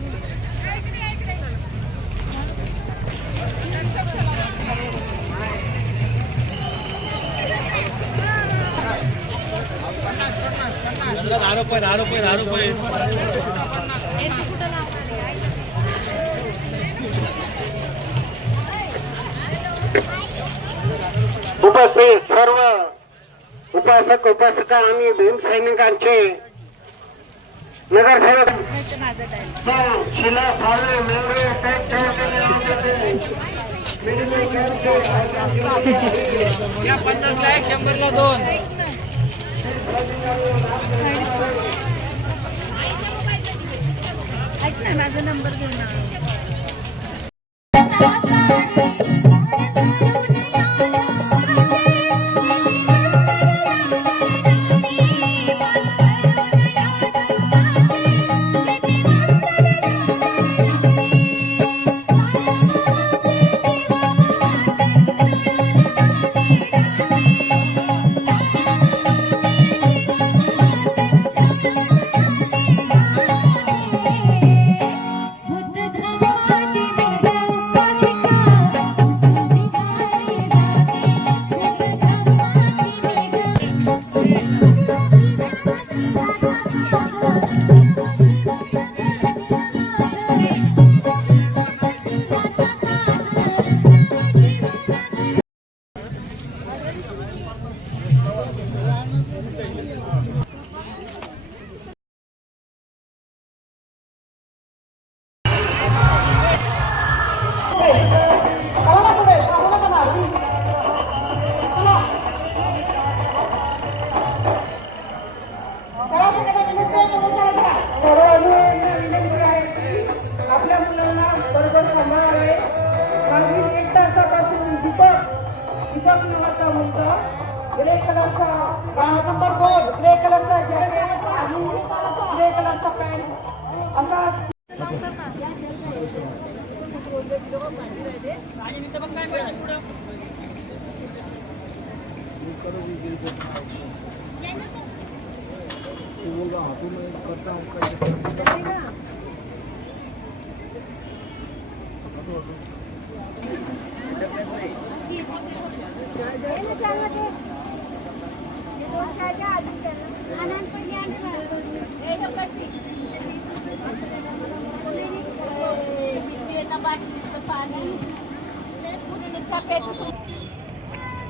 ₹10 उपस्थित सर्व उपासक उपासिका आणि भीम सैनिकांचे नगरसेवक शिला फाळवे मेवरे या 50 ला 1 100 ला 2 ऐक ना माझा नंबर घे ना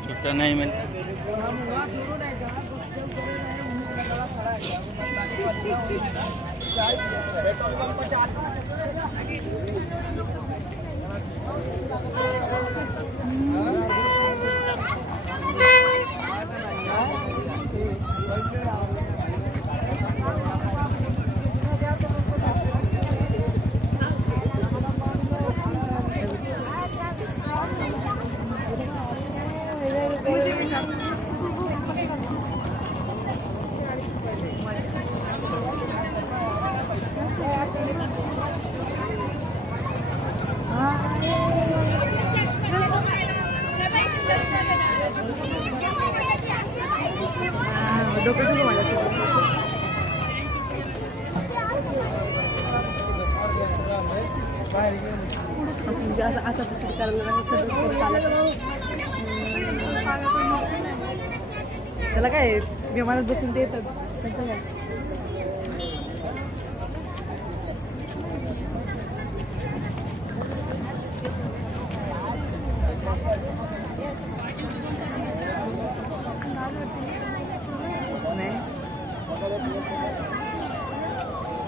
छुट्टा नहीं मिलता त्याला काय विमानात बसून ते येतात त्याचं काय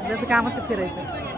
जसं कामाचं फिरायचं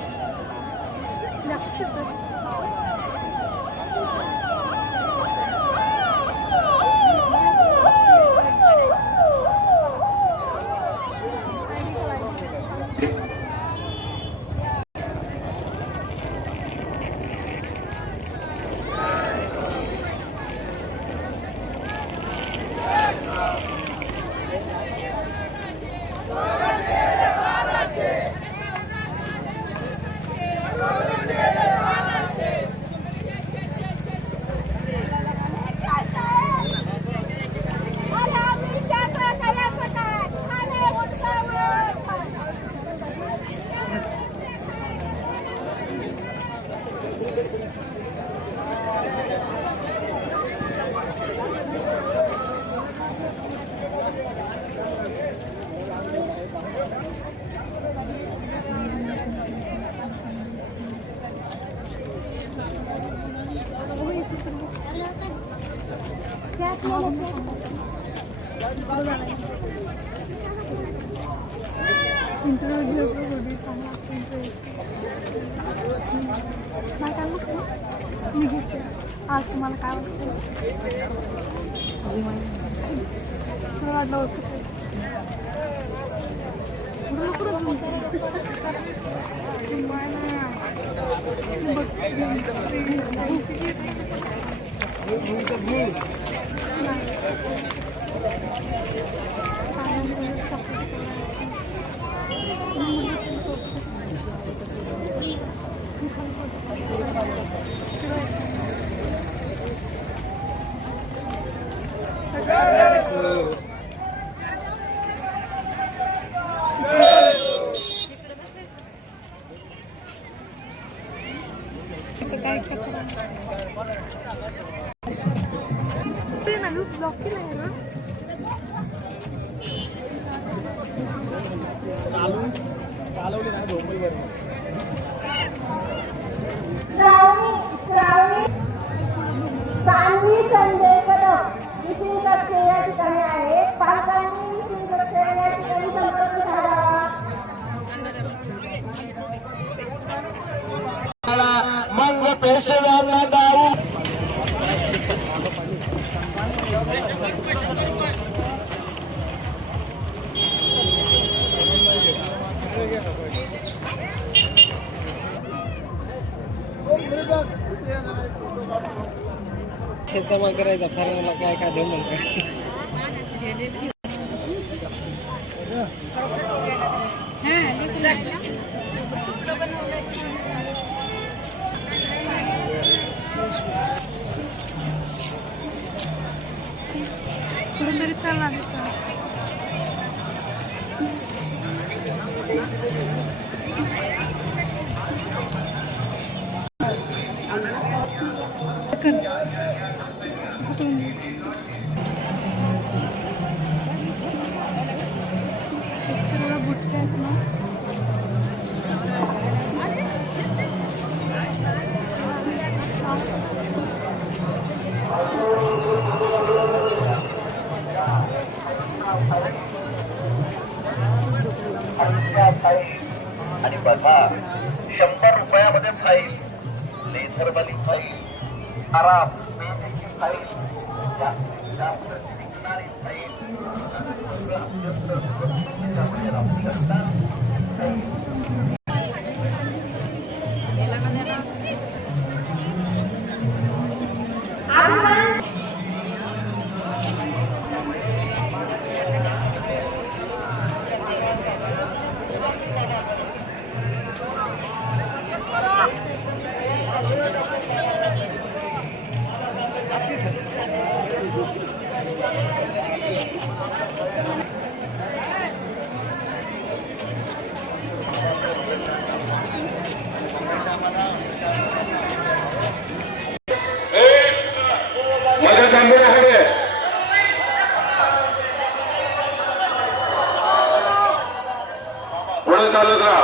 इंटरव्ह्यू घेऊ थोडी चांगला इंटरव्ह्यू नाही काय मस्त मी घेते आज तुम्हाला काय वाटतं तुला वाटलं ओळखत ब्लॉक केला आहे ना सान्वी संजय कदम विष्णू कक्षे या ठिकाणी आहे. पालकांनी विष्णू कक्षे या ठिकाणी संपर्क साधावा. मग पेशव्यांना दाऊ शेतमा करायचा फॉर्म्युला काय काय देऊ म्हणतो कुठून तरी चालणार बुटके आहेत ना आणि बघा 100 रुपयामध्ये फाईल लेझरवाली फाईल आराम पेजची फाईल जास्तीत जास्त टिकणारी फाईल राहू शकतात. माझ्या थांबण्याकडे पुढे चालत राहा.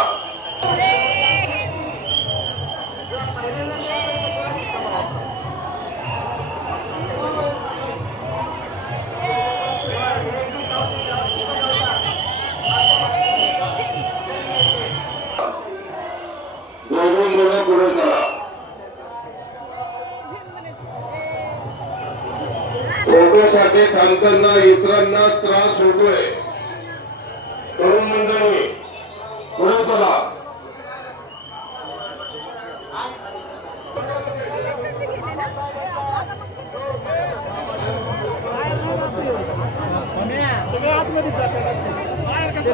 दोघून मुलं पुढे चला. फोटोसाठी थांबताना इतरांना त्रास होतोय. तरुण मंडळी पुढे चला.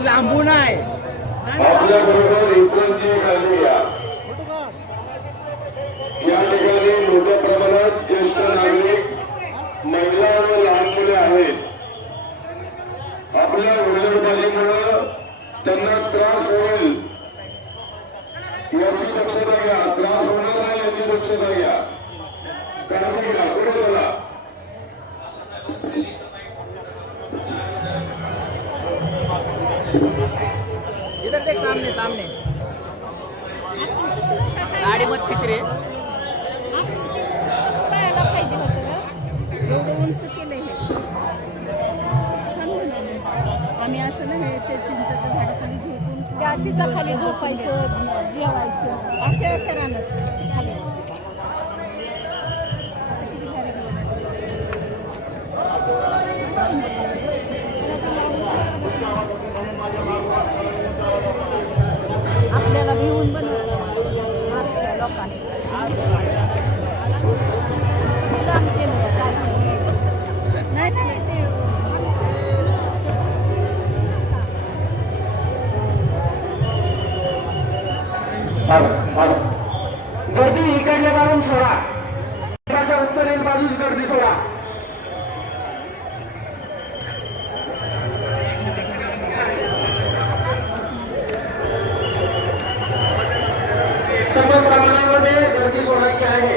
लांबून आहे आपल्या बरोबर इतरांची काळजी घ्या. या ठिकाणी मोठ्या प्रमाणात ज्येष्ठ नागरिक महिला व लहान मुले आहेत. आपल्या हुलडबाजीमुळे त्यांना त्रास होईल याची दक्षता घ्या. त्रास होणार नाही याची दक्षता घ्या. काळजी घ्या. पुढे चला. इधर देख सामने सामने गाडी मत खिच रे एवढं उंच केलंय हे छान बनवलंय. आम्ही असं ना हे ते चिंचेच्या झाडाखाली झोपून तिथं खाली झोपायचं जेवायचं असे अक्षरानं खाली आपल्याला भिवून बनवलं लोकांनी नाही नाही ते गर्दी इकडल्या बाजून सोडा, उत्तरेला बाजूच गर्दी सोडा. सम प्रमाणामध्ये गर्दी सोडायची आहे.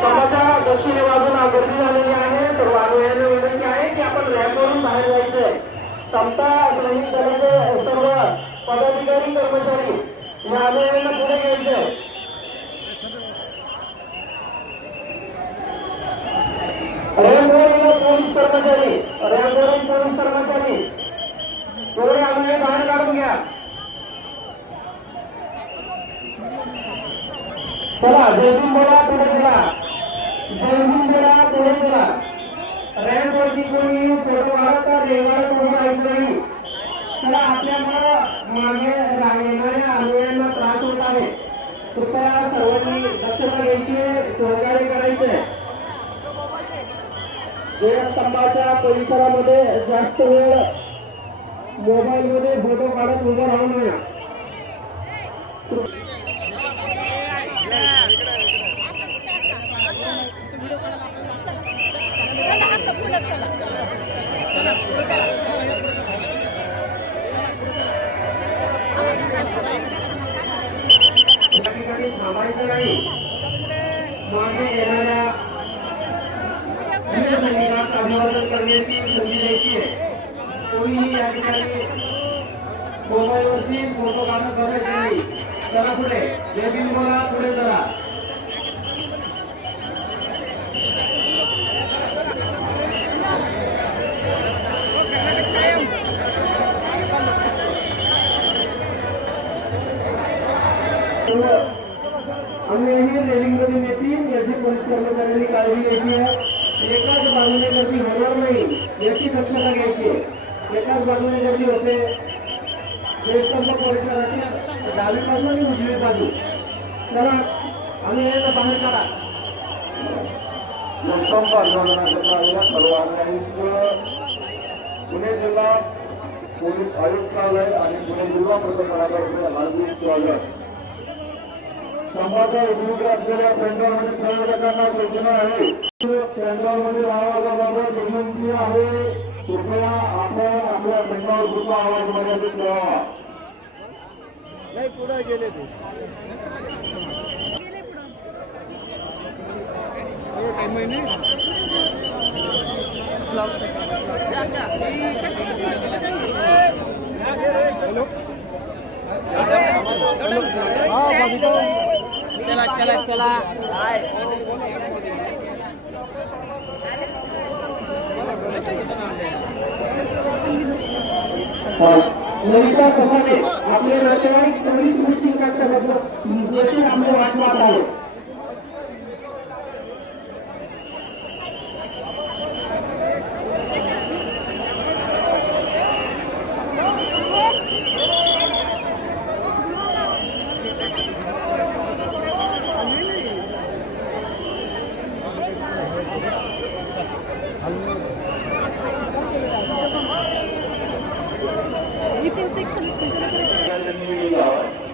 समाजा दक्षिणे बाजूला गर्दी झालेली आहे. सर्व अनुयायांना विनंती आहे की आपण रॅम्पवरून बाहेर जायचंय. समता सैनिक दलाचे सर्व पदाधिकारी कर्मचारी या अनुयायांना पुढे घ्यायचंय. रॅम्पवरील पोलीस कर्मचारी थोडे अनुयायी बाहेर काढून घ्या. चला जयभीम बोला पुढे गेला. जयभीम बोला पुढे गेला. रॅम्पवरती कोणी फोटो काढत रेवाळत उभं राहायचं नाही. चला आपल्यामुळं मागे येणाऱ्या अनुयायांना त्रास होत आहे. कृपया सर्वांनी दक्षता घ्यायची, सहकार्य करायचे. स्तंभाच्या परिसरामध्ये जास्त वेळ मोबाईलमध्ये फोटो काढत उभं राहू नये. थांबायचं नाही. मागे येणाऱ्या अभिवादन करण्याची संधी द्यायची आहे. कोणीही या ठिकाणी मोबाईलवरती फोटो काढत बसायचे नाही. चला पुढे जयभीम बोला पुढे चला. आम्ही रेलिंगमध्ये येतील याची पोलीस कर्मचाऱ्यांनी काळजी घ्यायची आहे. एकाच बाजूने गर्दी होणार नाही याची दक्षता घ्यायची आहे. एकाच बाजूने गर्दी होते. जयस्तंभ परिसराची डावी बाजू आणि उजवी बाजू. चला आम्ही यांना बाहेर काढा. जयस्तंभ आंदोलनाच्या सर्व अनुयायींचं पुणे जिल्हा पोलीस आयुक्तालय आणि पुणे जिल्हा प्रशासनाकडे हार्दिक स्वागत. स्तंभाच्या उजवीकडे असलेल्या पेंडॉलमध्ये सर्वकांना सूचना आहे. पेंडॉलमध्ये आवाजाबाबत विनंती आहे. कृपया आपण आपल्या पेंडॉल कृपा आवाज मर्यादित ठेवा. नाही पुढे गेले ते चला चला चला ललिता सभाने आपले नातेवाईक पोलीस मिटिंगाच्या बद्दल आपले वाटवाट आहे.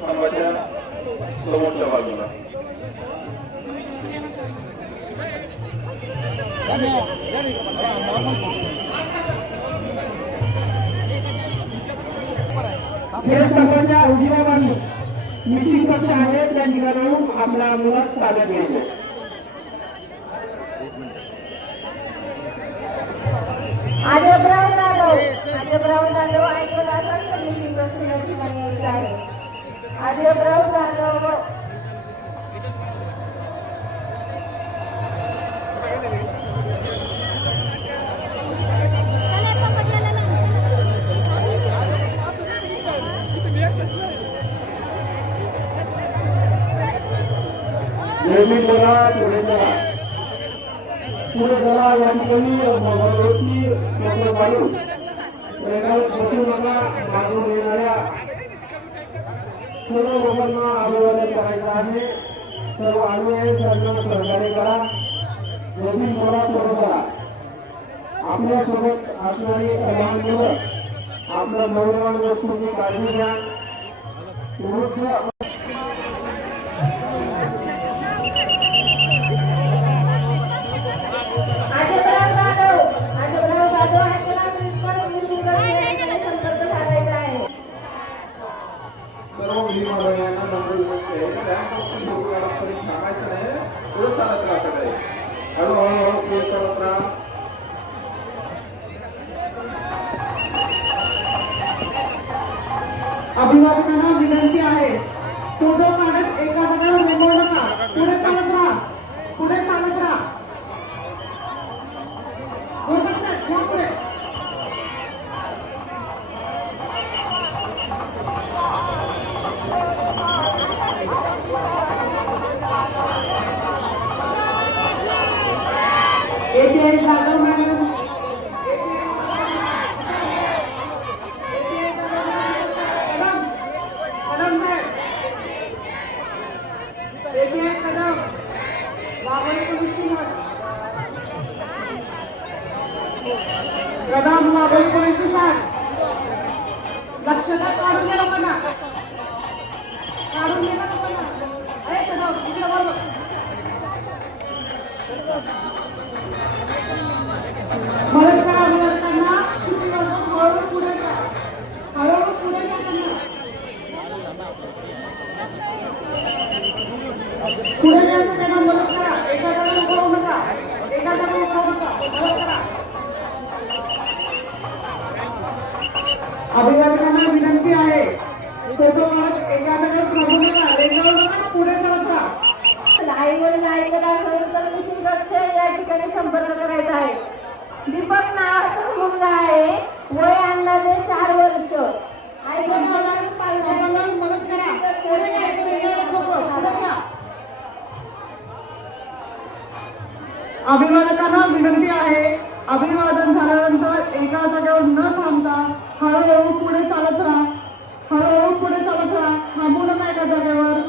संघाच्या समोरच्या बाजूला स्तंभाच्या उजव्या बाजूस मिटिंग कक्ष आहे. त्या ठिकाणाहून आपला मुलास ताब्यात घ्यायचं. आजब्राव जाधव ऐकत असाल तर मिटिंग कक्ष या ठिकाणी यायचं आहे. आजब्राव जाधव जयवीर बोला पुढे चला पुढे चला या ठिकाणी मोबाईलवरती फोटो काढून बसू नका मागून येणाऱ्या सर्व लोकांना अभिवादन करायचं आहे सर्व अनुयायी त्यांना सहकार्य करा जयवीर बोला पुढे चला आपल्यासोबत असणारी लहान मुलं आपल्या मौल्यवान वस्तूंची काळजी घ्या वृद्ध सर्व मुलींना नंबर विनंती आहे सांगायचं नाही पुढे चालत राहा सगळे हळूहळू पुढे चालत राहा अभिवादनांना विनंती आहे फोटो काढत एका जागेवर थांबू नका पुढे चालत राहा पुढे चालत राहा पुढे API जाधव मॅडम कदम मागोळी 1960 लक्षात काढून घ्या लोकांना काढून घ्या लोकांना कदम इकडे बरोबर मदत करा अभिवादकांना सुट्टी वाजवून हळूहळू पुढे जा हळूहळू पुढे जा पुढे जायचं त्यांना मदत करा एका जागी उभं राहू नका एका जागी उभं राहू नका मदत करा अभिवादकांना विनंती आहे फोटो काढत एका जागेवर थांबू नका रेंगाळू नका पुढे चालत राहा या ठिकाणी संपर्क करायचा आहे दीपक नावाचा मुलगा आहे वय अंदाजे 4 वर्ष मदत करा पुढे अभिवादकांना विनंती आहे अभिवादन झाल्यानंतर एका जागेवर न थांबता हळूहळू पुढे चालत राहा हळूहळू पुढे चालत राहा थांबू नका एका जागेवर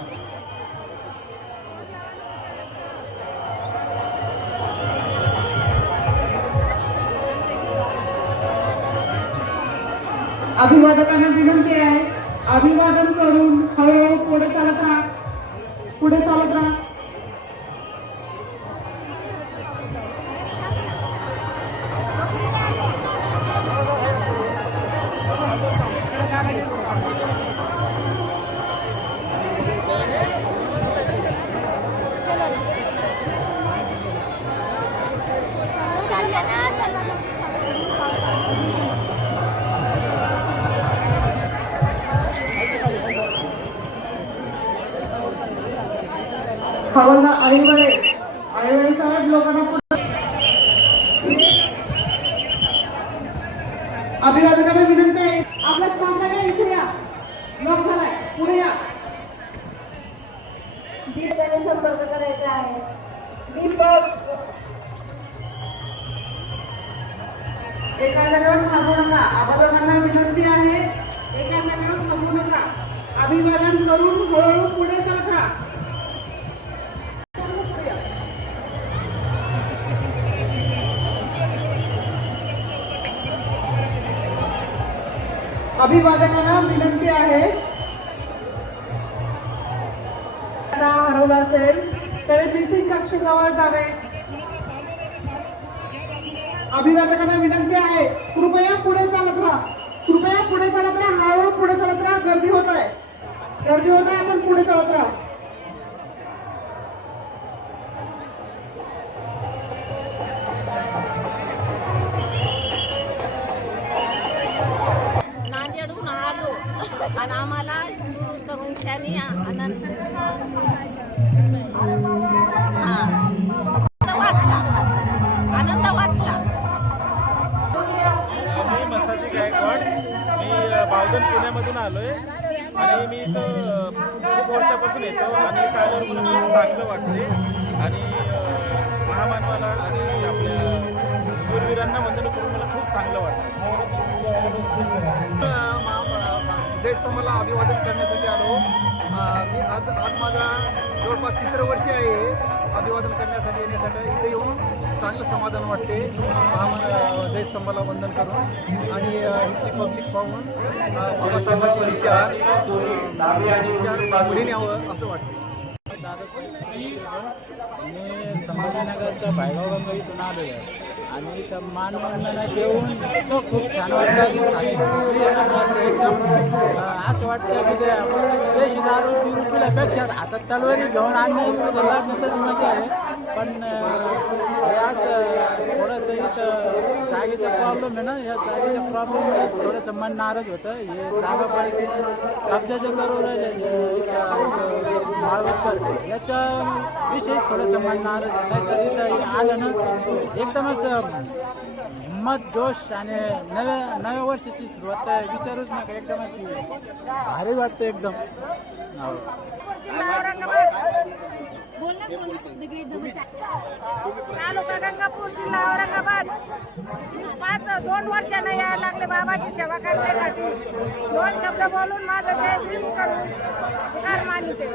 अभिवादकांना विनंती आहे अभिवादन करून हळूहळू पुढे चालत राहा पुढे चालत राहा हवालदार आळीवळे चालत लोकांना अभिवादकांना विनंती आहे आपला सामना इथे या लॉक झालाय पुढे या दीपकाने संपर्क करायचा आहे दीपक एका जागेवर थांबू नका अभिवादकांना विनंती आहे एका जागेवर थांबू नका अभिवादन करून हळूहळू पुढे चालत राहा अभिवादकांना विनंती आहे हरवला असेल तर तिथे कक्षाजवळ जावे अभिवादकांना विनंती आहे कृपया पुढे चालत राहा कृपया पुढे चालत राहा हळूहळू पुढे चालत राहा गर्दी होत आहे आपण पुढे चालत राहा नांदेडहून आलो आणि आम्हाला सुरू करून त्यांनी आनंद वाटला मी मसाजी गायकवाड मी बावधन पुण्यामधून आलोय आणि मी इथं खूप वर्षापासून येतो आणि इथं आल्यावर मला खूप चांगलं वाटते आणि महामानवाला आणि आपल्या शूरवीरांना वंदन करून मला खूप चांगलं वाटतं. जयस्तंभाला अभिवादन करण्यासाठी आलो. मी आज माझा जवळपास 3रं वर्ष आहे अभिवादन करण्यासाठी येण्यासाठी. इथे येऊन चांगलं समाधान वाटते जयस्तंभाला वंदन करून आणि इथली पब्लिक पाहून बाबासाहेबांचे विचार पुढे न्यावं असं वाटतं. मी संभाजीनगरच्या भायगाव गंगा इथून आलेलो आहे आणि त्या मानवंदना देऊन तो खूप छान वाटतं. असं एकदम असं वाटतं की ते देशी दारू पिण्यापेक्षा आता तलवारी घेऊन आणण्यातच मजा आहे. पण हे असं थोडंसं इथं जागेचा प्रॉब्लेम आहे ना, या जागेच्या प्रॉब्लेममुळे थोडंसं मन नाराज होतं. हे जागा पडे कब्जाचे करून राहिले माळवकर याच्या विषयी थोडंसं मन नाराज होतं. तर इथं आलं ना एकदम असं हिंमत जोश आणि नव्या वर्षाची सुरुवात विचारूच नका. एकदम अशी भारी वाटतं एकदम. तालुका गंगापूर जिल्हा औरंगाबाद. 2 वर्षानं यायला लागले बाबाची सेवा करण्यासाठी. 2 शब्द बोलून माझं जय भीम करून हार मानिते.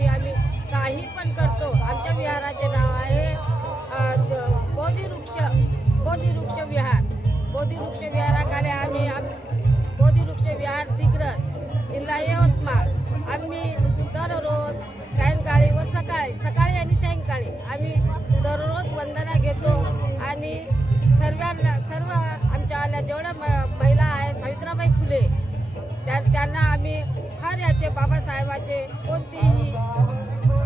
आम्ही काही पण करतो. आमच्या विहाराचे नाव आहे बोधिवृक्ष विहार. बोधिवृक्ष विहाराखाली आम्ही बोधिवृक्ष विहार दिग्रज जिल्हा यवतमाळ. आम्ही दररोज सायंकाळी व सकाळी आणि सायंकाळी आम्ही दररोज वंदना घेतो आणि सर्व आमच्या आल्या जेवढ्या महिला आहे सावित्रीबाई फुले त्यांना आम्ही हर याचे बाबासाहेबाचे कोणतेही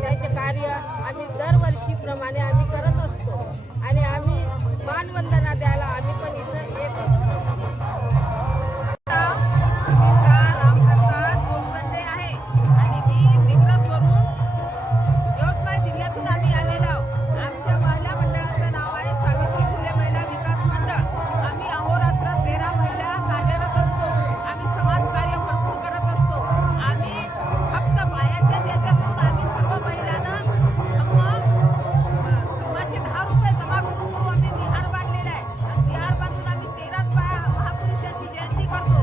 त्याचे कार्य आम्ही दरवर्षीप्रमाणे आम्ही करत असतो आणि आम्ही मानवंदना द्यायला आम्ही पण इथं येत असतो. रामप्रसाद गोंडे आहे आणि मी दिग्रजवरून यवतमाळ जिल्ह्यातून आम्ही आलेलो आहोत. आमच्या महिला मंडळाचं नाव आहे सावित्री फुले महिला विकास मंडळ. आम्ही अहोरात्र 13 महिला कार्यरत असतो. आम्ही समाजकार्य भरपूर करत असतो. आम्ही फक्त बायाच्या ज्याच्यातून आम्ही सर्व महिलांना धम्माचे 10 रुपये जमा करून आम्ही विहार बांधलेला आहे. विहार बांधून आम्ही 13 बाया महापुरुषाची जयंती करतो.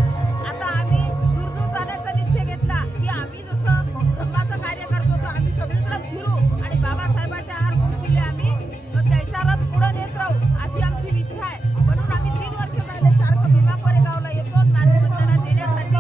आता आम्ही दूर जाण्याचा निश्चय घेतला की आम्ही जसं धम्माचं कार्य करतो तर आम्ही सगळीकडे फिरू आणि बाबासाहेबाच्या हार केले आम्ही त्याचा रथ पुढे नेत राहू अशी आमची इच्छा आहे. म्हणून आम्ही 3 वर्ष झाले सारखं भीमा कोरेगावला येतो मानवंदना देण्यासाठी.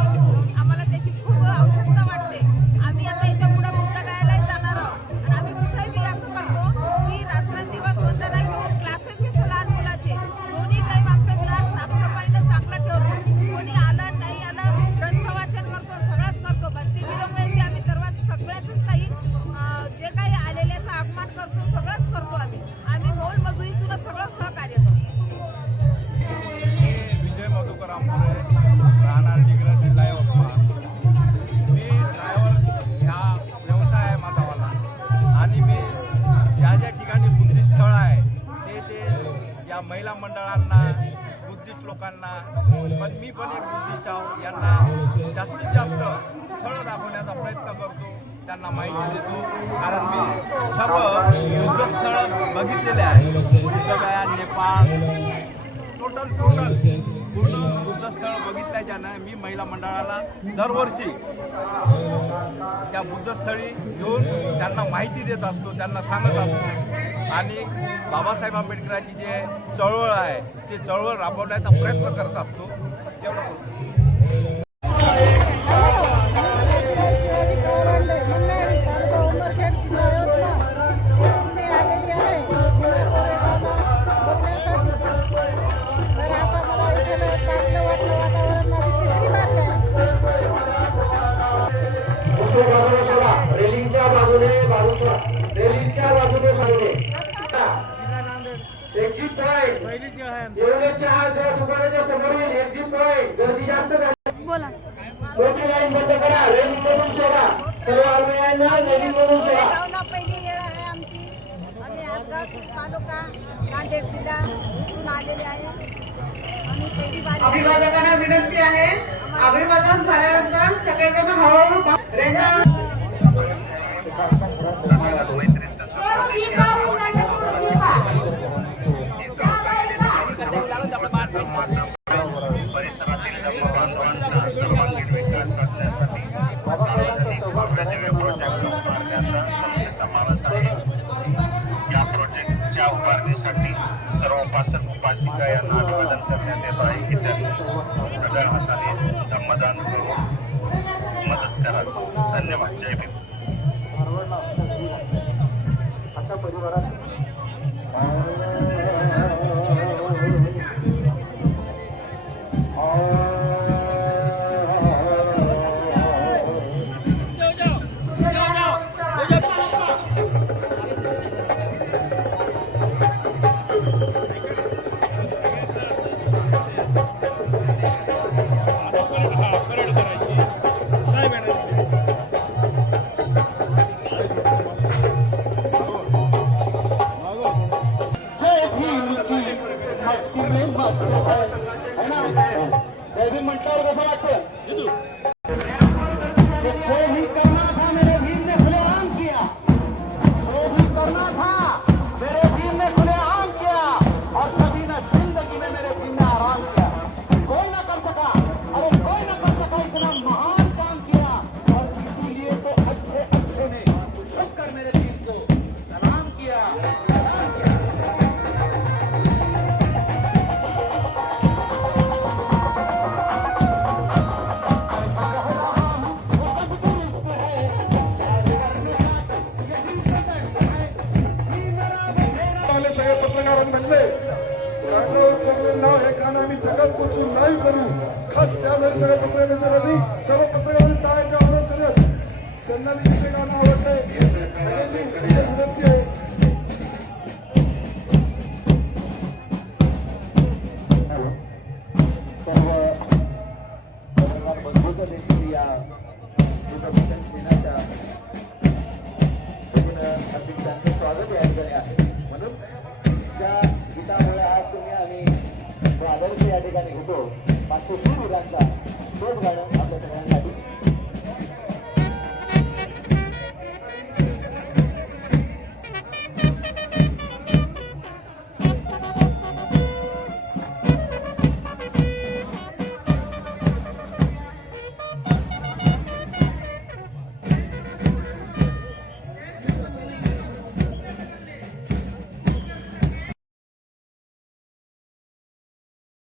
आम्हाला त्याची खूप आवश्यकता वाटते. आम्ही आता याच्या पुढे बुद्ध गायलाही जाणार आहोत आणि आम्ही कुठेही असं करतो की रात्रंदिवस वंदना घेऊन क्लासेस घेतो लहान मुलाचे. दोन्ही टाईम आमचा विहार साफसफाईनं चांगला ठेवतो. कोणी आलं नाही आलं ग्रंथ वाचन करतो, सगळंच करतो. भक्ती मिरवण्याची आम्ही सगळ्याच काही जे काही आलेल्याचा आगमन करतो सगळंच करतो. आम्ही मोलमजुरीतून सगळं सहकार्य करतो. विजय मधुकर आंबोरे, राहणार दिग्रज जिल्हा यवतमाळ. मी ड्रायव्हर ह्या व्यवसाय आहे माझावाला आणि मी ज्या ठिकाणी बुद्धिस्ट स्थळ आहे ते या महिला मंडळांना बुद्धिस्ट लोकांना पण मी पण एक बुद्धिस्ट आहो यांना जास्तीत जास्त स्थळ दाखवण्याचा प्रयत्न करतो. त्यांना माहिती देतो कारण मी सर्व बुद्ध स्थळ बघितलेले आहे. बुद्धगया, नेपाळ टोटल पूर्ण बुद्ध स्थळ बघितल्याच्यानं मी महिला मंडळाला दरवर्षी त्या बुद्धस्थळी घेऊन त्यांना माहिती देत असतो, त्यांना सांगत असतो आणि बाबासाहेब आंबेडकरांची जे चळवळ आहे ती चळवळ राबवण्याचा प्रयत्न करत असतो. एवढं तर आता मला इथे चांगलं वाटलं. वातावरण माझी तिसरी बात आहे. जास्त झाली. बोला मोठी लाईन बंद करा. रेल्वेमधून सोडा. सर्व आंदोलनांना रेल्वेमधून सोडा. गावना पहिली वेळ आहे आमची. आम्ही आसगाव तालुका नांदेड जिल्हा इथून आलेले आहे. आम्ही पहिली बारी अभिवादकांना विनंती आहे. अभिवादन झाल्यानंतर सगळेजण हळूहळू रेल्वे या प्रोजेक्टच्या उभारणीसाठी सर्व पाचक उपासिका यांना अभिवादन करण्यात येत आहे की त्यांनी सगळ्या हाताने श्रमदान करून मदत करावी. धन्यवाद. जय भीम. जय भीम म्हटल्यावर कसं वाटतं? जो भी करना था मेरे भीम ने खुलेआम किया. जो भी करना था मेरे भीम ने खुलेआम किया. और कभी न जिंदगी में मेरे भीम ने आराम किया. कोई न कर सका, अरे कोई न कर सका इतना महान काम किया. और इसीलिए तो अच्छे ने झुककर मेरे भीम को सलाम किया. सगळे पत्रकार म्हणले नाव हे गाणं आम्ही जगात पोचून नाही करू. खास त्यासाठी सगळे पत्रकारांनी सर्व पत्रकारांनी टाळ्याचे आवाज करत त्यांना देखील ते गाणं आवडलंय. विनंती आहे. मजबूत देखील या रिपब्लिकन सेनाच्या हार्दिक त्यांचं स्वागत या ठिकाणी आहे. म्हणून त्या गीतामुळे आज तुम्ही आम्ही आदर्श या ठिकाणी घेतो. 500 वीरांचा तोच गाणं आपल्या सगळ्यांसाठी